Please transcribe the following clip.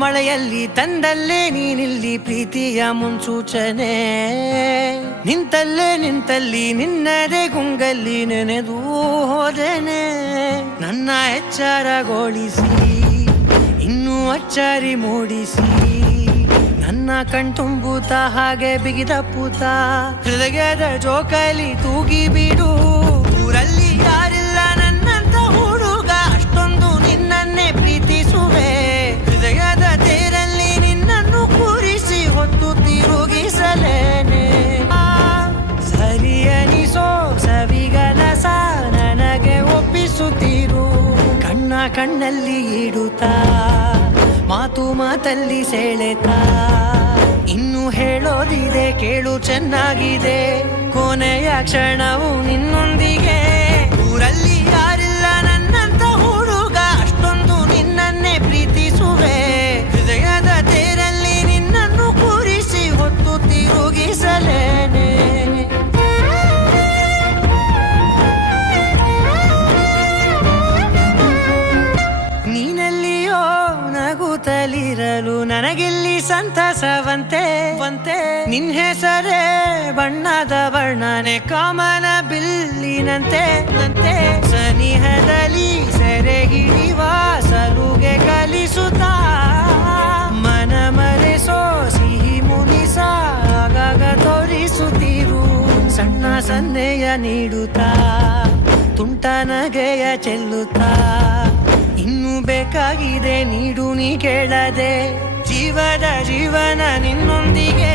ಮಳೆಯಲ್ಲಿ ತಂದಲ್ಲೇ ನೀನಿಲ್ಲಿ ಪ್ರೀತಿಯ ಮುನ್ಸೂಚನೆ, ನಿಂತಲ್ಲಿ ನಿನ್ನದೇ ಗುಂಗಲ್ಲಿ ನೆನೆದು ಹೋದೆನೆ. ನನ್ನ ಎಚ್ಚರಗೊಳಿಸಿ ಇನ್ನೂ ಅಚ್ಚರಿ ಮೂಡಿಸಿ, ನನ್ನ ಕಣ್ತುಂಬುತ್ತ ಹಾಗೆ ಬಿಗಿದಪ್ಪುತ್ತ ಹೃದಯದ ಜೋಕಾಲಿ ತೂಗಿ ಬಿಡು. ಊರಲ್ಲಿ ಯಾರಿಲ್ಲ ನನ್ನಂತ ಹುಡುಗ, ಅಷ್ಟೊಂದು ನಿನ್ನನ್ನೇ ಪ್ರೀತಿಸುವೆ. ಹೃದಯದ ತೇರಲ್ಲಿ ನಿನ್ನನ್ನು ಕೂರಿಸಿ ಹೊತ್ತು ತಿರುಗಿಸಲೇನೆ. ಸರಿಯನಿಸೋ ಸವಿಗನಸ ನನಗೆ ಒಪ್ಪಿಸುತ್ತಿರು. ಕಣ್ಣಲ್ಲಿ ಇಡುತ್ತಾ ಮಾತಲ್ಲಿ ಸೆಳೆತಾ, ಇನ್ನು ಹೇಳೋದಿದೆ ಕೇಳು ಚೆನ್ನಾಗಿದೆ, ಕೊನೆಯ ಕ್ಷಣವು ನಿನ್ನೊಂದಿಗೆ. ಊರಲ್ಲಿ ಯಾರಿಲ್ಲ ನನ್ನಂತ ಹುಡುಗ, ಅಷ್ಟೊಂದು ನಿನ್ನನ್ನೇ ಪ್ರೀತಿಸುವೆ. ಹೃದಯದ ತೇರಲ್ಲಿ ನಿನ್ನನ್ನು ಕೂರಿಸಿ ಹೊತ್ತು ತಿರುಗಿಸಲೇನೆ. ನೀನೆಲ್ಲಿಯೋ ನಗುತ್ತಲಿರಲು ನನಗಿಲ್ಲಿ ಸಂತಸವಂತೆ. ನಿನ್ ಹೆಸರೇ ಬಣ್ಣದ ವರ್ಣನೆ ಕಾಮನ ಬಿಲ್ಲಿನಂತೆ. ಸನಿಹದಲ್ಲಿ ಸೆರೆ ಹಿಡಿಯುವ ಸಲುಗೆ ಕಲಿಸುತ್ತಾ, ಮನ ಮರೆಸೋ ಸಿಹಿ ಮುನಿಸ ಆಗಾಗ ತೋರಿಸುತ್ತಿರು. ಸಣ್ಣ ಸನ್ನೆಯ ನೀಡುತ್ತಾ ತುಂಟ ನಗೆಯ ಚೆಲ್ಲುತ್ತಾ, ಇನ್ನು ಬೇಕಾಗಿದೆ ನೀಡು ನೀ ಕೇಳದೆ. ಜೀವನ ನಿನ್ನೊಂದಿಗೆ.